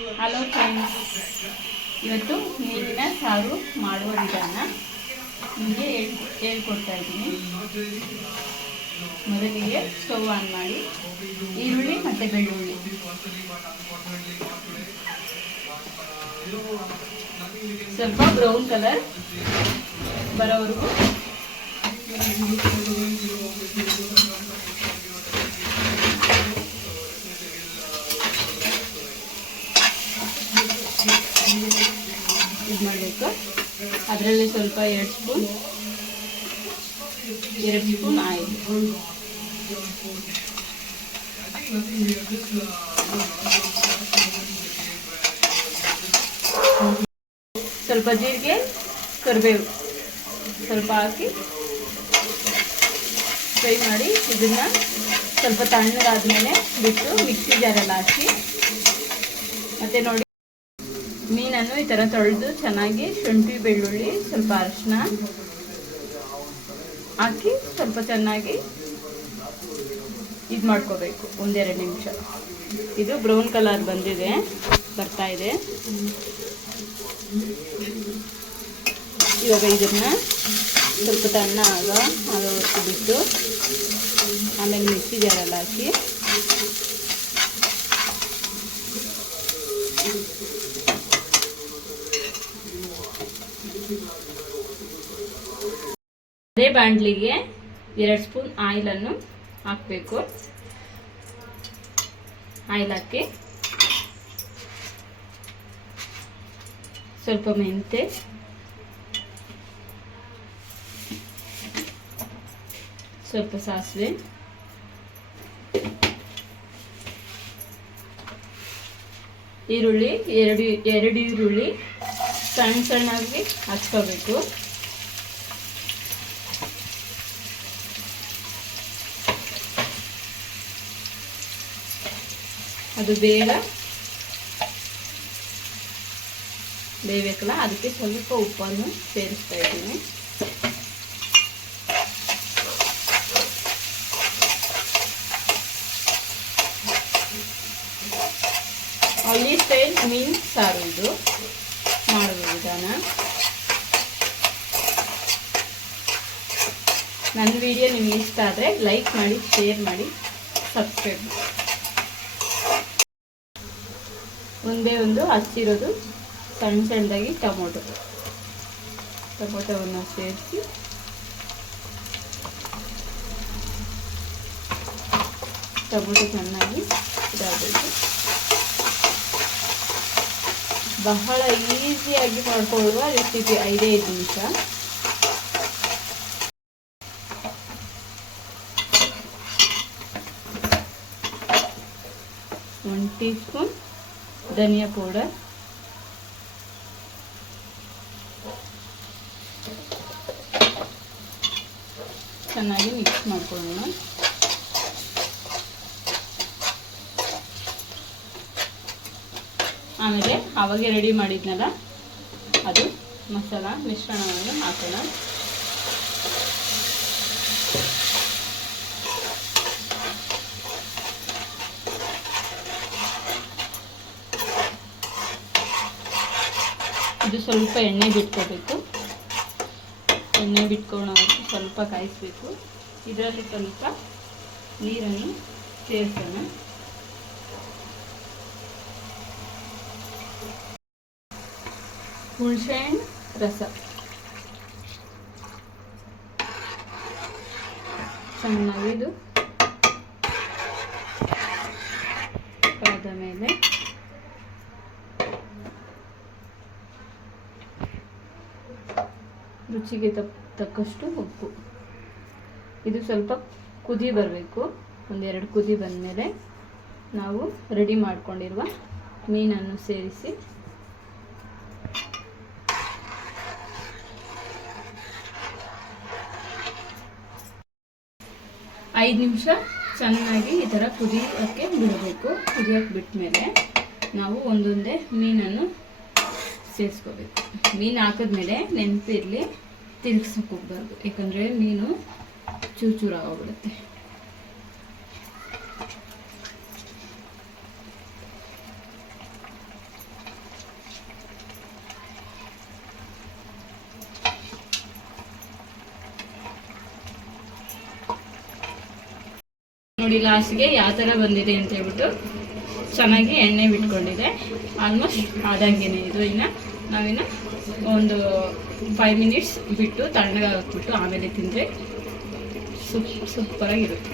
Hello friends, ಇವತ್ತು ಮೀನಿನ ಸಾರು ಮಾಡುವ ವಿಧಾನ ನಿಮಗೆ ಹೇಳ್ಕೊಡ್ತಾ ಇದ್ದೀನಿ. ಮೊದಲಿಗೆ ಸ್ಟವ್ ಆನ್ ಮಾಡಿ ಈರುಳ್ಳಿ ಮತ್ತು ಬೆಳ್ಳುಳ್ಳಿ ಸ್ವಲ್ಪ ಬ್ರೌನ್ ಕಲರ್ ಬರೋವರೆಗೂ ಇದು ಮಾಡಬೇಕು. ಅದರಲ್ಲಿ ಸ್ವಲ್ಪ 2 ಸ್ಪೂನ್ ಆಯಿಲ್, ಸ್ವಲ್ಪ ಜೀರಿಗೆ, ಕರಿಬೇವು ಸ್ವಲ್ಪ ಹಾಕಿ ಫ್ರೈ ಮಾಡಿ ಇದನ್ನು ಸ್ವಲ್ಪ ತಣ್ಣಗಾದ್ಮೇಲೆ ಬಿಟ್ಟು ಮಿಕ್ಸಿ ಜಾರಲ್ಲಿ ಹಾಕಿ ಮತ್ತು ನೋಡಿ ಮೀನನ್ನು ಈ ಥರ ತೊಳೆದು ಚೆನ್ನಾಗಿ ಶುಂಠಿ ಬೆಳ್ಳುಳ್ಳಿ ಸ್ವಲ್ಪ ಅರಿಶಿನ ಹಾಕಿ ಸ್ವಲ್ಪ ಚೆನ್ನಾಗಿ ಇದು ಮಾಡ್ಕೋಬೇಕು. 1-2 ನಿಮಿಷ. ಇದು ಬ್ರೌನ್ ಕಲರ್ ಬರ್ತಾ ಇದೆ. ಇವಾಗ ಇದನ್ನು ಸ್ವಲ್ಪ ತಣ್ಣ ಆಗೋವರೆಗೂ ಬಿಟ್ಟು ಆಮೇಲೆ ಮಿಕ್ಸಿ ಜಾರಲ್ಲಿ ಹಾಕಿ ಅದೇ ಬಾಣಲಿಗೆ 2 ಸ್ಪೂನ್ ಆಯಿಲನ್ನು ಹಾಕಬೇಕು. ಆಯಿಲ್ ಹಾಕಿ ಸ್ವಲ್ಪ ಮೆಂತೆ, ಸ್ವಲ್ಪ ಸಾಸಿವೆ, ಈರುಳ್ಳಿ 2 ಈರುಳ್ಳಿ ಸಣ್ಣಗೆ ಹಚ್ಕೋಬೇಕು. ಅದು ಬೇಯಬೇಕಲ್ಲ, ಅದಕ್ಕೆ ಸ್ವಲ್ಪ ಉಪ್ಪನ್ನು ಸೇರಿಸ್ತಾ ಇದ್ದೀನಿ. ಹಳ್ಳಿ ಸ್ಟೈಲ್ ಮೀನು ಸಾರು ಇದು ಮಾಡುವ ವಿಧಾನ. ನನ್ನ ವಿಡಿಯೋ ನಿಮಗೆ ಇಷ್ಟ ಆದರೆ ಲೈಕ್ ಮಾಡಿ, ಶೇರ್ ಮಾಡಿ, ಸಬ್ಸ್ಕ್ರೈಬ್ ಮಾಡಿ. ಒಂದು ಹಚ್ಚಿರೋದು ಸಣ್ಣದಾಗಿ ಟೊಮೊಟೊವನ್ನು ಸೇರಿಸಿ ಟೊಮೊಟೊ ಚೆನ್ನಾಗಿ ಇದಾಗಬೇಕು. ಬಹಳ ಈಸಿಯಾಗಿ ಮಾಡಿಕೊಳ್ಳುವ ರೆಸಿಪಿ, 5 ನಿಮಿಷ. ಒಂದು ಟೀ ಸ್ಪೂನ್ ಧನಿಯಾ ಪೌಡರ್, ಚೆನ್ನಾಗಿ ಮಿಕ್ಸ್ ಮಾಡ್ಕೊಳ್ಳೋಣ. ಆಮೇಲೆ ಆವಾಗೆ ರೆಡಿ ಮಾಡಿದ್ನಲ್ಲ ಅದು ಮಸಾಲ ಮಿಶ್ರಣವನ್ನು ಹಾಕೋಣ. ಇದು ಸ್ವಲ್ಪ ಎಣ್ಣೆ ಬಿಟ್ಕೋಬೇಕು. ಎಣ್ಣೆ ಬಿಟ್ಕೊಳ್ಳೋವರೆಗೂ ಸ್ವಲ್ಪ ಕಾಯಿಸಬೇಕು. ಇದರಲ್ಲಿ ಸ್ವಲ್ಪ ನೀರನ್ನು ಸೇರಿಸೋಣ. ಹುಣಸೆಹಣ್ಣು ರಸ ಚೆನ್ನಾಗಿ ಇದು ಆದ ಮೇಲೆ ರುಚಿಗೆ ತಕ್ಕಷ್ಟು ಉಪ್ಪು. ಇದು ಸ್ವಲ್ಪ ಕುದಿ ಬರಬೇಕು. 1-2 ಕುದಿ ಬಂದಮೇಲೆ ನಾವು ರೆಡಿ ಮಾಡ್ಕೊಂಡಿರುವ ಮೀನನ್ನು ಸೇರಿಸಿ ಐದು ನಿಮಿಷ ಚೆನ್ನಾಗಿ ಈ ಥರ ಕುದಿಯೋಕ್ಕೆ ಬಿಡಬೇಕು. ಕುದಿಯೋಕ್ಕೆ ಬಿಟ್ಟ ಮೇಲೆ ನಾವು ಒಂದೊಂದೇ ಮೀನನ್ನು ಸೇರಿಸ್ಕೋಬೇಕು. ಮೀನು ಹಾಕಿದ್ಮೇಲೆ ನೆನಪಿರಲಿ, ತಿರುಗಿಸೋಕೆ ಹೋಗ್ಬಾರ್ದು, ಯಾಕಂದರೆ ಮೀನು ಚೂರಾಗೋಗ್ಬಿಡುತ್ತೆ. ನೋಡಿ ಲಾಸ್ಟ್ಗೆ ಯಾವ ಥರ ಬಂದಿದೆ ಅಂತ ಹೇಳ್ಬಿಟ್ಟು ಚೆನ್ನಾಗಿ ಎಣ್ಣೆ ಬಿಟ್ಕೊಂಡಿದೆ. ಆಲ್ಮೋಸ್ಟ್ ಆದಂಗೆನೆ ಇದು. ಇನ್ನು ನಾವಿನ್ನು ಒಂದು 5 ಮಿನಿಟ್ಸ್ ಬಿಟ್ಟು ತಣ್ಣಗೆ ಹಾಕ್ಬಿಟ್ಟು ಆಮೇಲೆ ತಿಂದರೆ ಸೂಪರಾಗಿರುತ್ತೆ.